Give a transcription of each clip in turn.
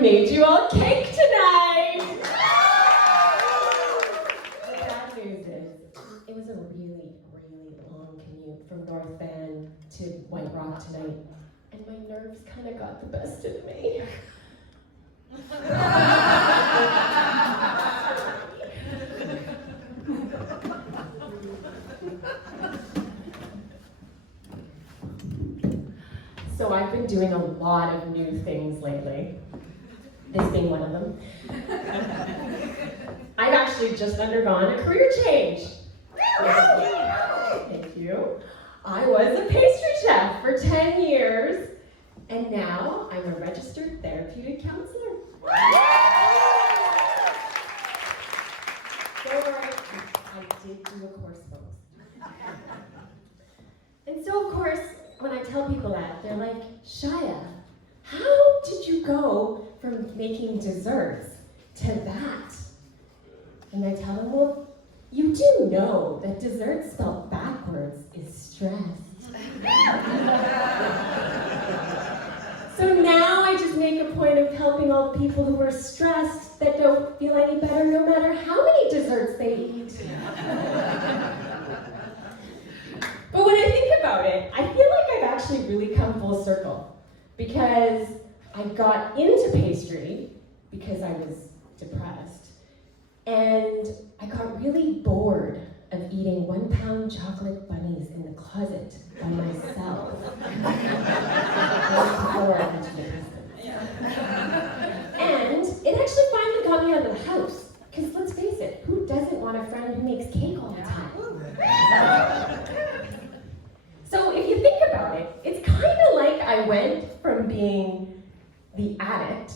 made you all cake tonight! The bad news is, it was a really, really long commute from North Van to White Rock tonight, and my nerves kind of got the best of me. So I've been doing a lot of new things lately, this being one of them. I've actually just undergone a career change. Thank you. I was a pastry chef for 10 years, and now I'm a registered therapeutic counselor. Don't worry, I did do a course post. And so, of course, when I tell people that, they're like, Shaya, how did you go from making desserts to that? And I tell them, well, you do know that dessert spelled backwards is stressed. So now I just make a point of helping all the people who are stressed that don't feel any better no matter how many desserts they eat. But when I think about it, I feel like I've actually really come full circle, because I got into pastry because I was depressed, and I got really bored of eating 1 pound chocolate bunnies in the closet by myself. Before I went to depressants. And it actually finally got me out of the house, because let's face it, who doesn't want a friend who makes cake all the time? So if you think about it, it's kind of like I went from being the addict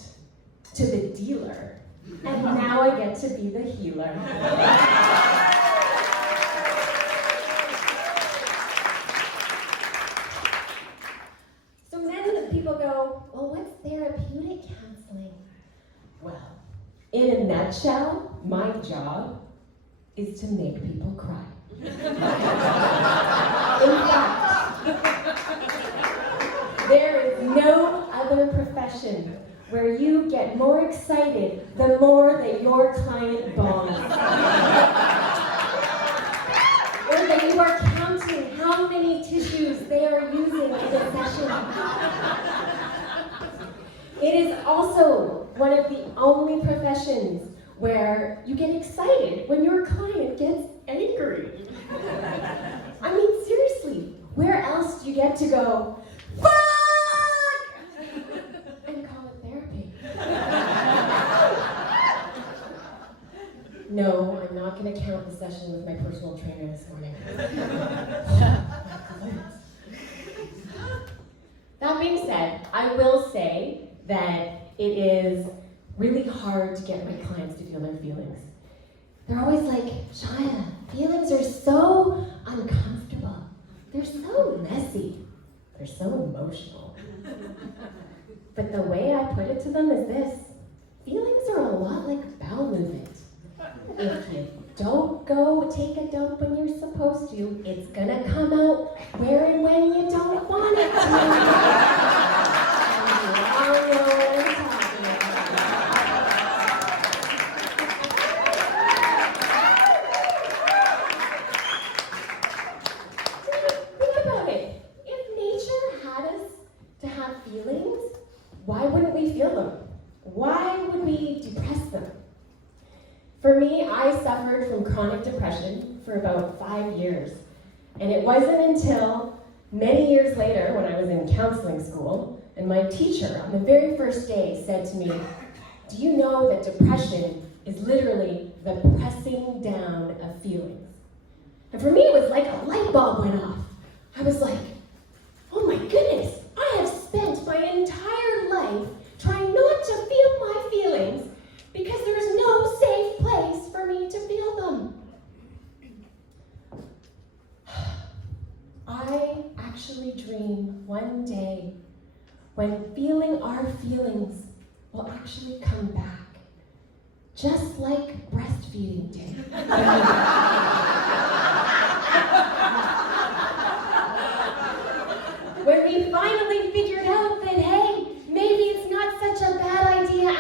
to the dealer, and now I get to be the healer. So then people go, well, what's therapeutic counseling? Well, in a nutshell, my job is to make people cry. In fact, there is no other profession where you get more excited the more that your client bonds. Or that you are counting how many tissues they are using in a session. It is also one of the only professions where you get excited when your client gets angry. I mean, seriously, where else do you get to go, fuck, and call it therapy? No, I'm not going to count the session with my personal trainer this morning. That being said, I will say that it is really hard to get my clients to feel their feelings. They're always like, Shaya, feelings are so uncomfortable. They're so messy. They're so emotional. But the way I put it to them is this: feelings are a lot like bowel movement. If you don't go take a dump when you're supposed to, it's gonna come out where and when you don't want it to. And you all know what I'm talking about. Think about it. If nature had us to have feelings, why wouldn't we feel them? Why would we depress them? For me, I suffered from chronic depression for about 5 years. And it wasn't until many years later, when I was in counseling school, and my teacher on the very first day said to me, do you know that depression is literally the pressing down of feelings? And for me, it was like a light bulb went off. I was like, oh my goodness, I have spent my entire life trying not to feel my feelings because there is no safe place for me to feel them. I actually dream one day when feeling our feelings will actually come back, just like breastfeeding did. When we finally figured out that, hey, maybe it's not such a bad idea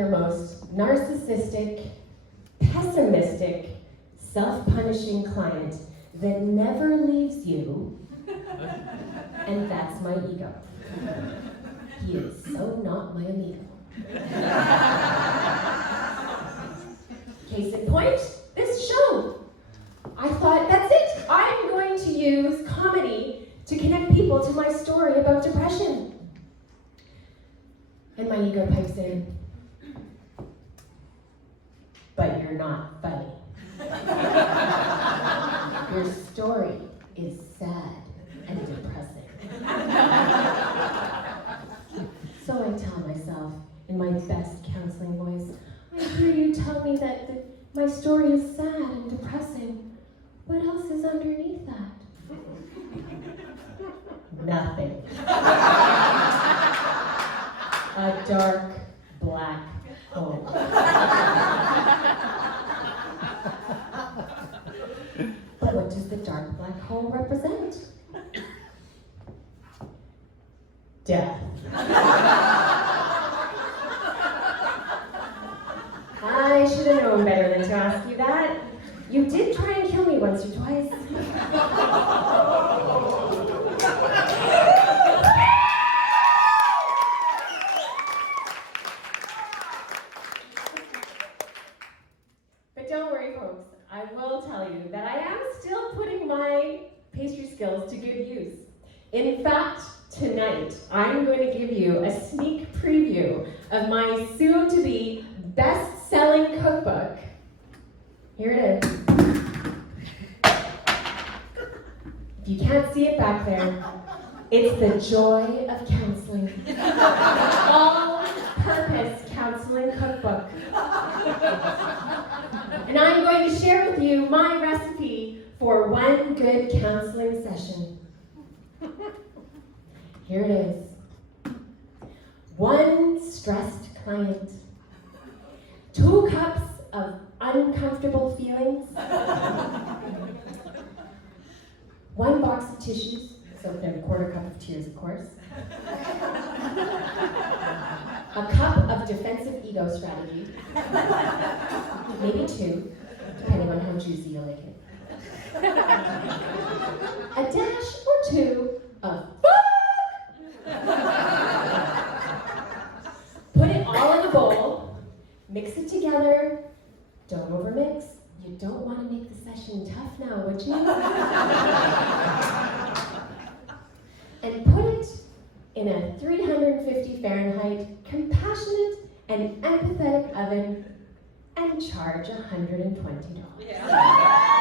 your most narcissistic, pessimistic, self-punishing client that never leaves you, and that's my ego. He is so not my amigo. Case in point, this show. I thought, that's it. I'm going to use comedy to connect people to my story about depression. And my ego pipes in, but you're not funny. Your story is sad and depressing. So I tell myself in my best counseling voice, I hear you tell me that my story is sad and depressing. What else is underneath that? Nothing. A dark black hole. But what does the dark black hole represent? Death. I should have known better than to ask you that. You did try and kill me once or twice. But don't worry, folks. I will tell you that I am still putting my pastry skills to good use. In fact, tonight, I'm going to give you a sneak preview of my soon-to-be best-selling cookbook. Here it is. If you can't see it back there, it's The Joy of Counseling. All-purpose counseling cookbook. And I'm going to share with you my recipe for one good counseling session. Here it is. 1 stressed client. 2 cups of uncomfortable feelings. 1 box of tissues, so a 1/4 cup of tears, of course. A cup of defensive ego strategy. Maybe 2, depending on how juicy you like it. A dash or 2 of put it all in a bowl, mix it together, don't overmix. You don't want to make the session tough now, would you? And put it in a 350 Fahrenheit compassionate and empathetic oven and charge $120. Yeah.